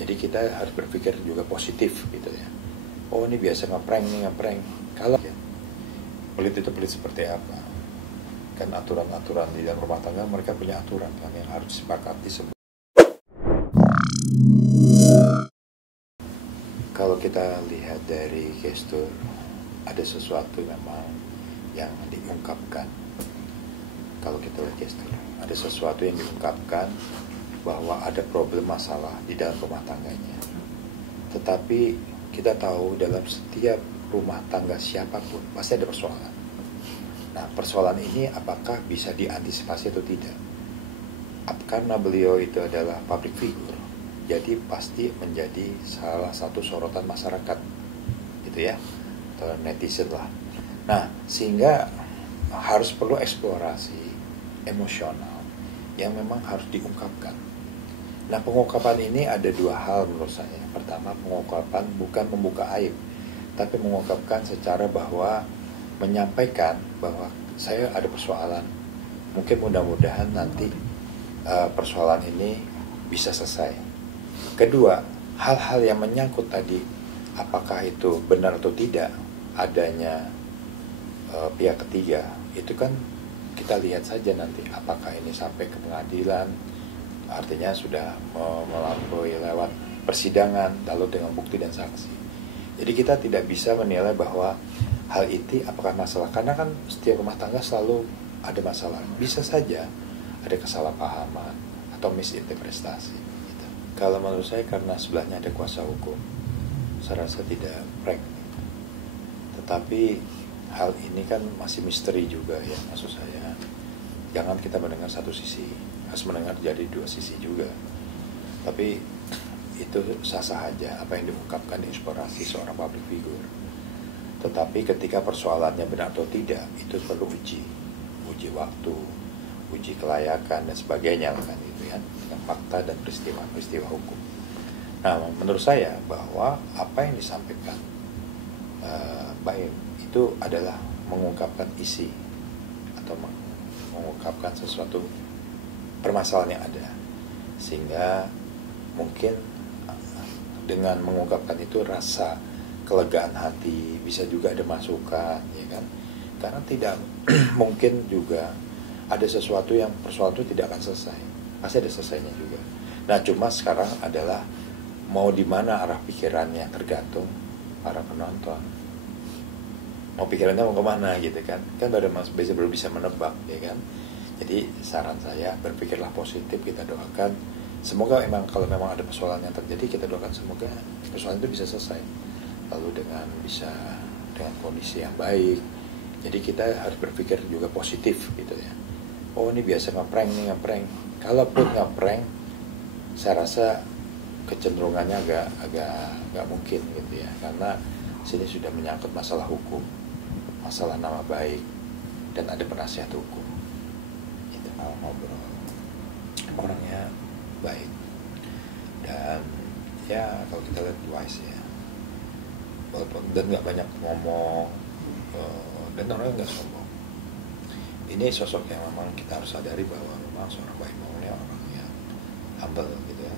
Jadi kita harus berpikir juga positif gitu ya. Oh ini biasa ngeprank nih, ngeprank. Kalau ya, pelit itu pelit seperti apa? Kan aturan-aturan di dalam rumah tangga, mereka punya aturan kan yang harus disepakati. Kalau kita lihat dari gestur, ada sesuatu memang yang diungkapkan. Kalau kita lihat gestur, ada sesuatu yang diungkapkan bahwa ada problem masalah di dalam rumah tangganya. Tetapi kita tahu dalam setiap rumah tangga siapapun pasti ada persoalan. Nah, persoalan ini apakah bisa diantisipasi atau tidak? Karena beliau itu adalah public figure, jadi pasti menjadi salah satu sorotan masyarakat, gitu ya, atau netizen lah. Nah, sehingga harus perlu eksplorasi emosional yang memang harus diungkapkan. Nah, pengungkapan ini ada dua hal menurut saya. Pertama, pengungkapan bukan membuka aib, tapi mengungkapkan secara bahwa menyampaikan bahwa saya ada persoalan. Mungkin mudah-mudahan nanti persoalan ini bisa selesai. Kedua, hal-hal yang menyangkut tadi, apakah itu benar atau tidak adanya pihak ketiga, itu kan kita lihat saja nanti apakah ini sampai ke pengadilan, artinya sudah melampaui lewat persidangan lalu dengan bukti dan saksi. Jadi kita tidak bisa menilai bahwa hal itu apakah masalah, karena kan setiap rumah tangga selalu ada masalah. Bisa saja ada kesalahpahaman atau misinterpretasi gitu. Kalau menurut saya karena sebelahnya ada kuasa hukum, saya rasa tidak prank. Tetapi hal ini kan masih misteri juga ya, maksud saya. Jangan kita mendengar satu sisi, harus mendengar jadi dua sisi juga. Tapi itu sah-sah aja apa yang diungkapkan inspirasi seorang public figure. Tetapi ketika persoalannya benar atau tidak, itu perlu uji waktu, uji kelayakan dan sebagainya kan gitu ya, dengan fakta dan peristiwa hukum. Nah, menurut saya bahwa apa yang disampaikan baik itu adalah mengungkapkan isi atau mengungkapkan sesuatu permasalahan yang ada, sehingga mungkin dengan mengungkapkan itu rasa kelegaan hati, bisa juga ada masukan ya kan, karena tidak mungkin juga ada sesuatu yang persoalan itu tidak akan selesai, pasti ada selesainya juga. Nah, cuma sekarang adalah mau di mana arah pikirannya, tergantung para penonton mau pikirannya mau kemana gitu kan baru bisa menebak ya kan. Jadi saran saya, berpikirlah positif, kita doakan semoga kalau memang ada persoalan yang terjadi, kita doakan semoga persoalan itu bisa selesai lalu dengan kondisi yang baik. Jadi kita harus berpikir juga positif gitu ya. Oh ini biasa ngeprank nih, ngeprank. Kalaupun ngeprank, saya rasa kecenderungannya agak mungkin gitu ya, karena sini sudah menyangkut masalah hukum, masalah nama baik, dan ada penasihat hukum. Itu mau ngobrol, orangnya baik, dan ya kalau kita lihat wise ya, walaupun dan nggak banyak ngomong, dan orangnya nggak sombong. Ini sosok yang memang kita harus sadari bahwa memang seorang Baim Maulana orang yang humble gitu ya.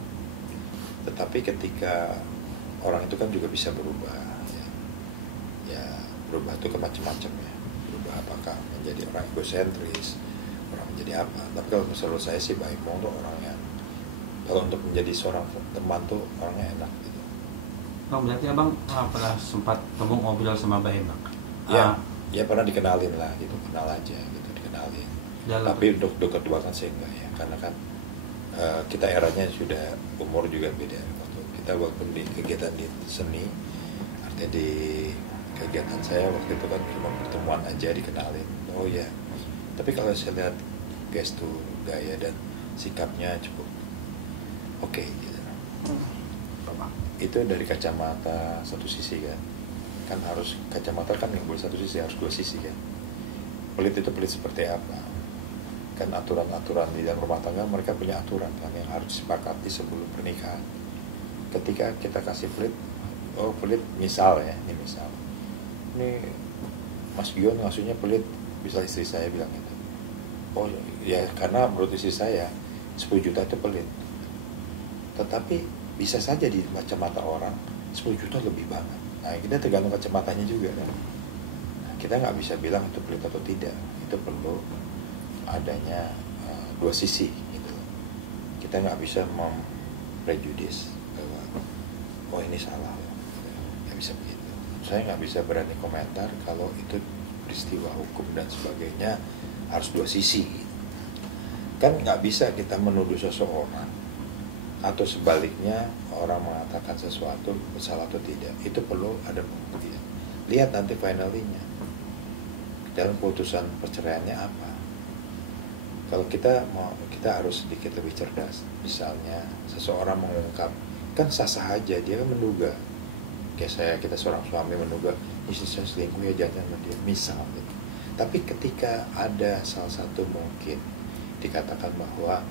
Tetapi ketika orang itu kan juga bisa berubah ya berubah itu ke macam-macam ya. Berubah apakah menjadi orang egosentris, orang menjadi apa. Tapi kalau menurut saya sih Baim Maulana orang yang kalau untuk menjadi seorang teman tuh orangnya enak gitu. Bang, berarti abang pernah sempat ngobrol sama Baim, Bang? Ya pernah dikenalin lah gitu, kenal aja gitu, dikenalin. Tapi untuk kedua kan saya enggak ya, karena kan kita eranya sudah umur juga beda. Waktu kita walaupun di kegiatan di seni, artinya di kegiatan saya waktu itu kan cuma pertemuan aja dikenalin. Oh ya, tapi kalau saya lihat gestur, gaya dan sikapnya cukup oke gitu. Itu dari kacamata satu sisi kan harus kacamata kan yang boleh satu sisi, harus dua sisi kan. Pelit itu pelit seperti apa? Kan aturan-aturan di dalam rumah tangga, mereka punya aturan kan yang harus disepakati sebelum pernikahan. Ketika kita kasih pelit, oh pelit misal ya, ini Mas Gion ngasuhnya pelit, bisa istri saya bilang gitu. Oh ya, karena menurut istri saya 10 juta itu pelit. Tetapi bisa saja di kacamata orang 10 juta lebih banget. Nah, kita tergantung kacamatanya juga kan. Nah, kita nggak bisa bilang itu pelit atau tidak. Itu perlu adanya dua sisi gitu. Kita nggak bisa memprejudis bahwa oh ini salah, nggak bisa begitu. Saya nggak bisa berani komentar kalau itu peristiwa hukum dan sebagainya harus dua sisi. Kan nggak bisa kita menuduh seseorang atau sebaliknya orang mengatakan sesuatu bersalah atau tidak. Itu perlu ada pembuktian. Lihat nanti finalnya dalam putusan perceraiannya apa. Kalau kita harus sedikit lebih cerdas. Misalnya seseorang mengungkap, kan sah-sah aja, dia kan menduga. Kayak kita seorang suami menduga istri saya selingkuh ya, jangan sama dia misalnya. Tapi ketika ada salah satu mungkin dikatakan bahwa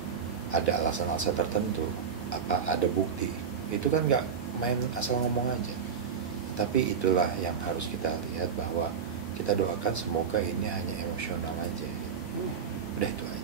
ada alasan-alasan tertentu, apa ada bukti, itu kan nggak main asal ngomong aja. Tapi itulah yang harus kita lihat, bahwa kita doakan semoga ini hanya emosional aja. Udah itu aja.